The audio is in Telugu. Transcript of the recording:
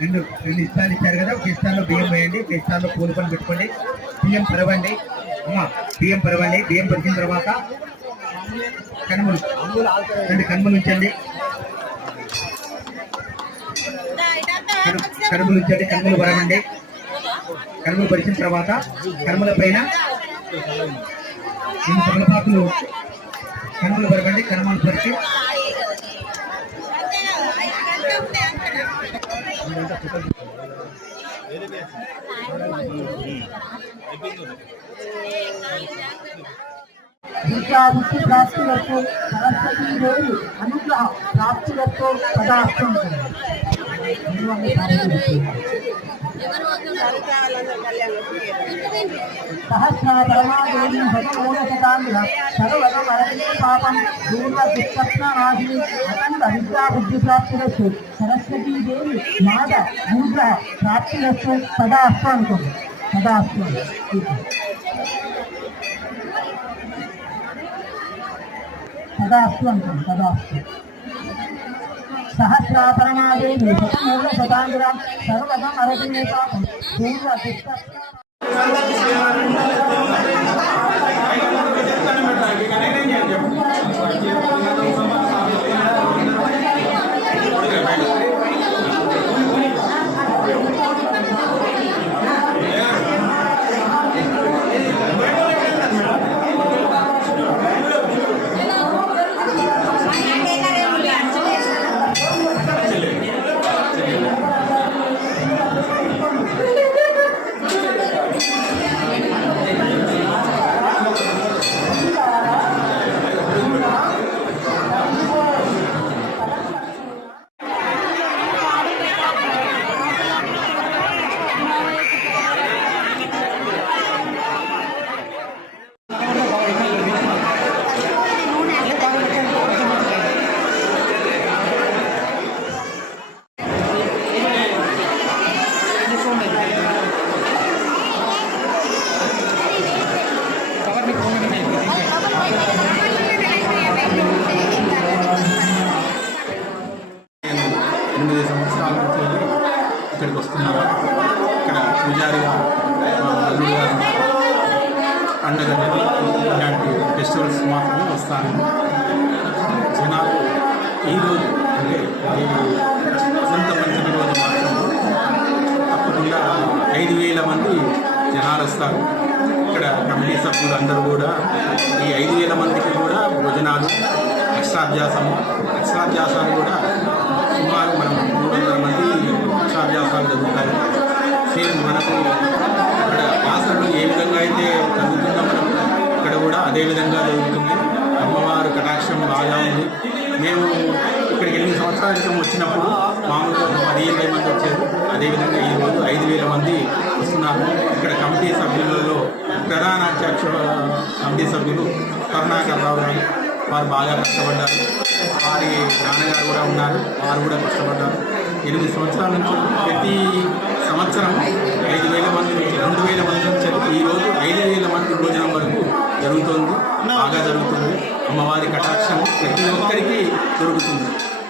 రెండు ఇస్తాలు ఇచ్చారు కదా, ఒక ఇస్తాల్లో బియ్యం వేయండి, ఒక ఇస్తాల్లో పూలు పని పెట్టుకోండి. బియ్యం పరవండి బియ్యం పరవండి. బియ్యం పరిచిన తర్వాత కనుమలు 2 కనుమలు ఉంచండి. కనుమలు ఉంచండి, కనుమలు పరవండి. కనుమలు పరిచిన తర్వాత కనుమల పైన 2 తమలపాకులు కనుమలు పరవండి. కనుమలు పరిచి విద్యాబుద్ధి ప్రాప్తులకు సరస్వతీదేవి అనుగ్రహ ప్రాప్తులకు సదాస్తం. సహస్రపరమాదేవి భగవోదశతాంధ్ర సర్వమరదే పాపం పూర్వదుఃఖనాశిని అఖండ విద్యాబుద్ధి ప్రాప్తులకు సరస్వతీదేవి మాత అనుగ్రహ ప్రాప్తులకు సదాస్తం అనుకోండి. సదాస్తం సదాస్తం అనుకోండి. సదాస్తం సహస్రాపరమాదేవి శతాంధ్రం సర్వదం అరటినే పాపం పూర్వ ఇక్కడికి వస్తున్నాను. ఇక్కడ పూజారిగా పండుగ ఇలాంటి ఫెస్టివల్స్ మాత్రమే వస్తాను. జనాలు ఈరోజు అంటే వసంత పంచమి రోజు మాత్రం తప్పకుండా 5,000 మంది జనాలు వస్తారు. ఇక్కడ కమిటీ సభ్యులు అందరూ కూడా ఈ 5,000 మందికి కూడా భోజనాలు, అక్షరాభ్యాసాలు కూడా సుమారు మనం 300 మంది అక్షరాభ్యాసాలు జరుగుతాయి. సేమ్ మనకు ఇక్కడ భాషలు ఏ విధంగా అయితే జరుగుతుందో మనం ఇక్కడ కూడా అదే విధంగా జరుగుతుంది. అమ్మవారు కటాక్షం బాగా ఉంది. మేము ఇక్కడికి 8 సంవత్సరాల క్రితం వచ్చినప్పుడు మామూలుగా 10,000 మంది వచ్చారు. అదేవిధంగా ఈరోజు 5,000 మంది వస్తున్నారు. ఇక్కడ కమిటీ సభ్యులలో ప్రధాన అధ్యక్ష కమిటీ సభ్యులు కరుణాకర్ రావు గారు, వారు బాగా కష్టపడ్డారు. వారి నాన్నగారు కూడా ఉన్నారు, వారు కూడా కష్టపడ్డారు. 8 సంవత్సరాల నుంచి ప్రతి సంవత్సరం 5,000 మంది నుంచి 2,000 మంది నుంచి ఈరోజు 5,000 మంది భోజనం వరకు జరుగుతుంది. బాగా జరుగుతుంది. అమ్మవారి కటాక్షం ప్రతి ఒక్కరికి దొరుకుతుంది.